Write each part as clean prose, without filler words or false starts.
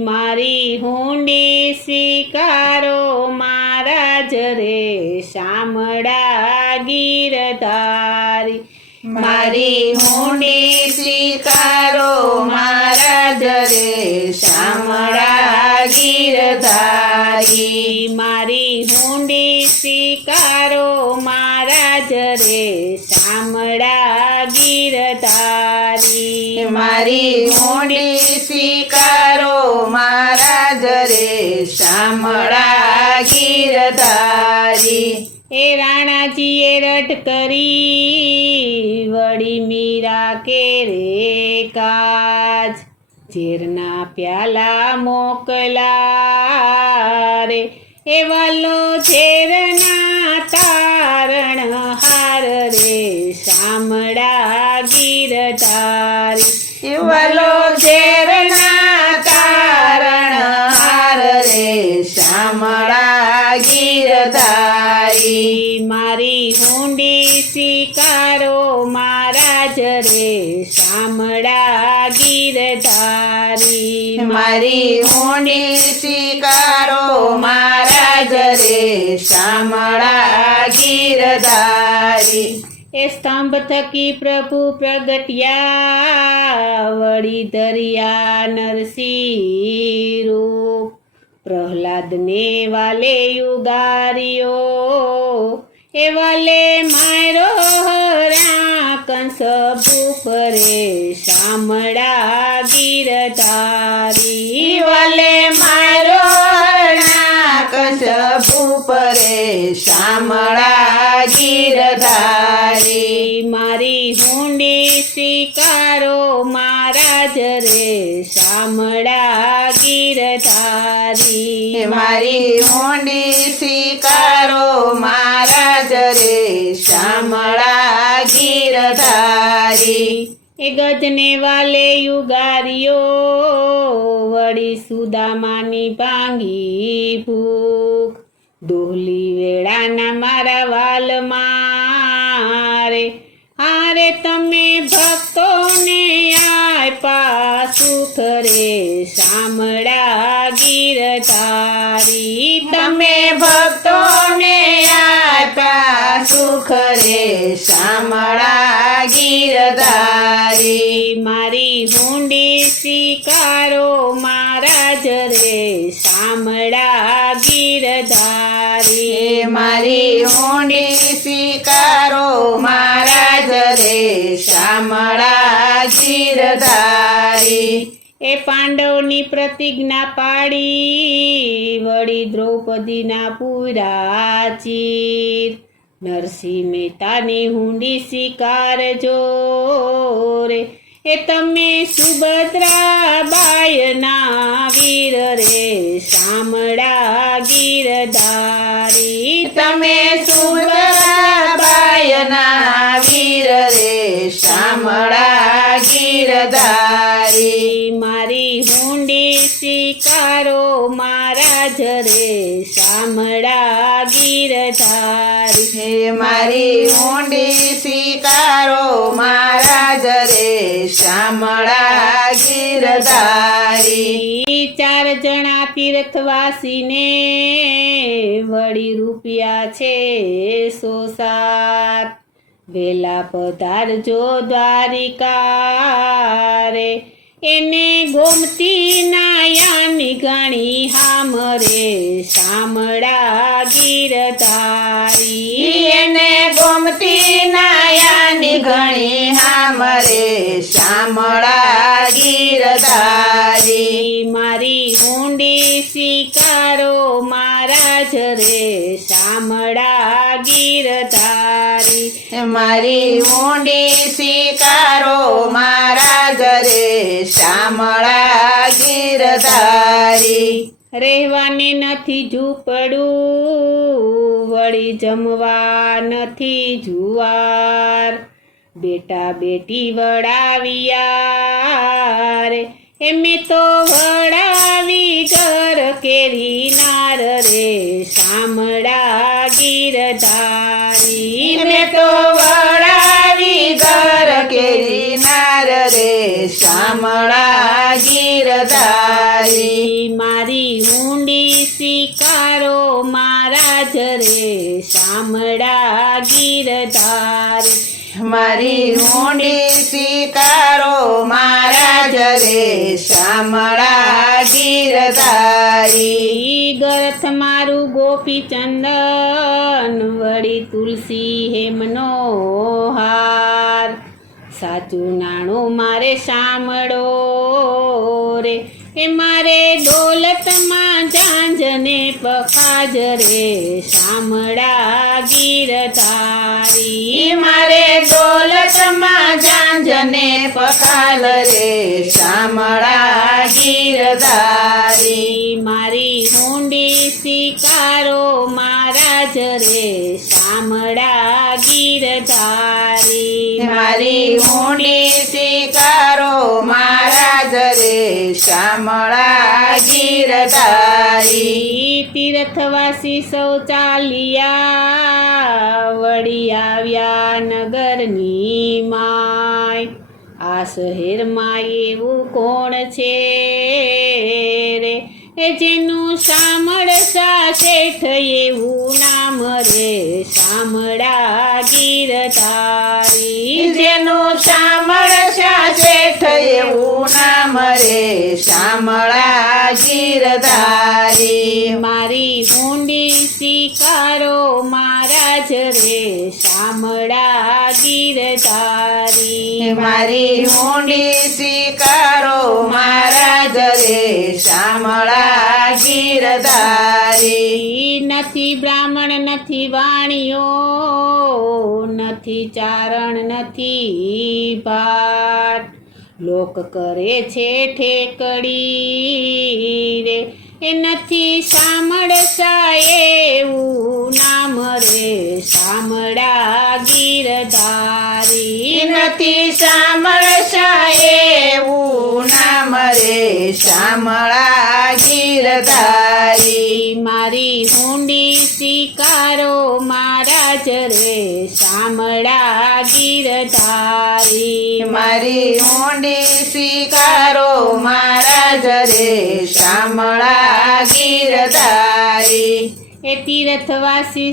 મારી હુંડી સ્વીકારો મહારાજ રે શામળા ગીરધારી મારી હુંડી સ્વીકારો મહારાજ રે શામળા ગીરધારી મારી હુંડી સ્વીકારો મહારાજ રે શામળા ગીરધારી મારી હુંડી સ્વીકારો મહારાજ રે શામળા ગીરધારી એ રાણાજીએ રટ કરી વળી મીરા કે રે કાજ ઝેરના પ્યાલા મોકલા રે એ વાલો ઝેરના તારણ હાર રે શામળા ગીરધારી વાલો ઝેરના તારણ હાર રે શામળા ગીરધારી મારી હુંડી સ્વીકારો મહારાજ રે શામળા ગીરધારી મારી હુંડી સ્વીકારો મહારાજ રે શામળા ગીરધારી એ સ્તંભ થકી પ્રભુ પ્રગટ્યા વળી દરિયા નરસિંહ રૂપ પ્રહલાદને વાલે યુગાર્યો એ વાલે મારો હરા કંસ ભૂપ રે શામળા ગીરધારી વાલે મારો હરા કંસ ભૂપ રે શામળા ગીરધારી મારી હુંડી સ્વીકારો મહારાજ રે શામળા ગીરધારી મારી હુંડી સ્વીકારો મહારાજ રે શામળા ગીરધારી એ ગજને વાલે યુગાર્યો વળી સુદામાની ભાંગી ભૂખ દોહલી વેળાના મારા વાલ મારે હારે તમે ભક્તોને આપ્યા સુખ રે શામળા ગીરધારી તમે ભક્તોને આપ્યા સુખ રે શામળા ગીરધારી મારી હુંડી સ્વીકારો મહારાજ રે શામળા ગીરધારી મારી હુંડી સ્વીકારો મહારાજ રે શામળા ગીરધારી એ પાંડવની પ્રતિજ્ઞા પાડી વળી દ્રૌપદીના પૂરા ચીર નરસિંહ મહેતાની હુંડી સ્વીકારજો રે એ તમે સુભદ્રાબાઈના વીર રે શામળા ગીરધારી તમે સુભદ્રાબાઈના વીર રે શામળા ગીરધારી મારી હુંડી સ્વીકારો મહારાજ રે શામળા ગીરધારી મારી હુંડી સ્વીકારો મહારાજ રે શામળા ગીરધારી ચાર જણા તીર્થવાસીને વળી રૂપિયા છે 107 વેલા પધારજો દ્વારિકા રે એને ગોમતી નાયાની ઘણી હામરે શામળા ગીરધારી એને ગોમતી નાયાની ઘણી હામરે શામળા ગીરધારી મારી હુંડી સ્વીકારો મહારાજ રે શામળા ગીરધારી મારી હુંડી સ્વીકારો મહારાજ રે શામળા ગીરધારી રહેવાને નથી ઝૂંપડું વળી જમવા નથી જુવાર બેટા બેટી વડાવ્યા રે એમે તો વડાવી ઘર કેરી નાર રે શામળા ગીરધારી મેં તો વડાવી ઘર કેરી નાર રે શામળા ગીરધારી મહારાજ રે શામળા ગીરધારી મારી ઊંડી સ્વીકારો મહારાજ રે શામળા ગીરધારી ગરથ મારું ગોપી ચંદન વળી તુલસી હેમનો હાર સાચું નાણું મારે શામળો રે એ મારે દોલતમાં ઝાંઝને પખાજ રે શામળા ગીરધારી મારે દોલતમાં ઝાંઝને પખાલ રે શામળા ગીરધારી મારી હુંડી સ્વીકારો મહારાજ રે શામળા ગીરધારી મારી ઊંડી સ્વીકારો મહારાજ રે શામળા ગીરધારી તીર્થવાસી શૌચાલિયા વળી આવ્યા નગરની માય આ શહેરમાં એવું કોણ છે રે એ જેનું શામળસા શેઠ એવું નામ રે શામળા ગીરધારી જેનું શામળસા શેઠ એવું નામ રે શામળા ગીરધારી મારી ઊંડી સ્વીકારો મહારાજ રે શામળા ગીરધારી મારી ઊંડી સ્વીકારો મહારાજ રે શામળા ગીરધારી નથી બ્રાહ્મણ નથી વાણીઓ નથી ચારણ નથી ભાટ લોક કરે છે ઠેકડી રે એ નથી શામળસા એવું નામ રે શામળા ગીરધારી નથી શામળસા એવું નામ રે શામળા ગીરધારી મારી ઊંડી સ્વીકારો મહારાજ રે શામળા ગીરધારી મારી ઊંડી સ્વીકારો મહારાજ રે શામળા ગીરધારી એ તીર્થવાસી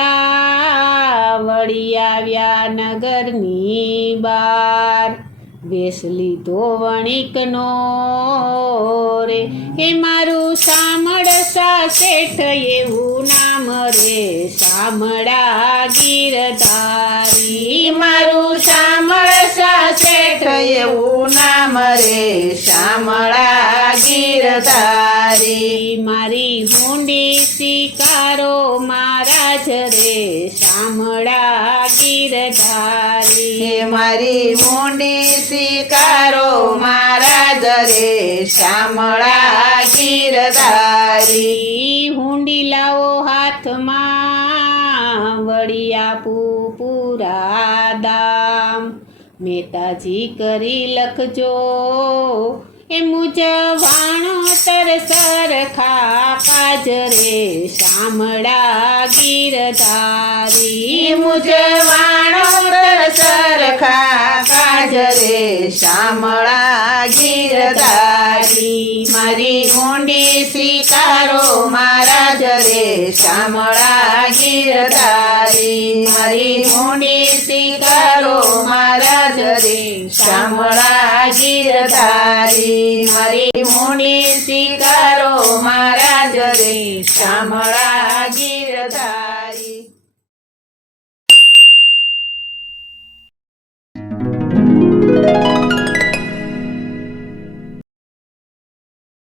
શૌચાલિયા વળી આવ્યા નગરની બાર વેશ લીધો વણિકનો રે એ મારું શામળસા શેઠ એવું નામ રે શામળા ગીરધારી મારું શામળસા શેઠ એવું નામ રે શામળા ગીરધારી મારી ઊંડી સ્વીકારો મહારાજ રે શામળા ગીરધારી મારી ઊંડી સ્વીકારો મહારાજ રે શામળા ગીરધારી હુંડી લાવો હાથમાં વળી આપું પૂરા દામ મહેતાજી કરી લખજો એ મુજવાણો સરખા કાજ રે શામળા ગીરધારી મુજવાણો સરખા કાજ રે શામળા ગીરધારી મારી ઊંડી સ્વીકારો મહારાજ રે શામળા ગીરધારી મારી ઊંડી સ્વીકારો મહારાજ રે શામળા ગીરધારી મારી ઊંડી સ્વીકારો મહારાજ રે શામળા ગીરધારી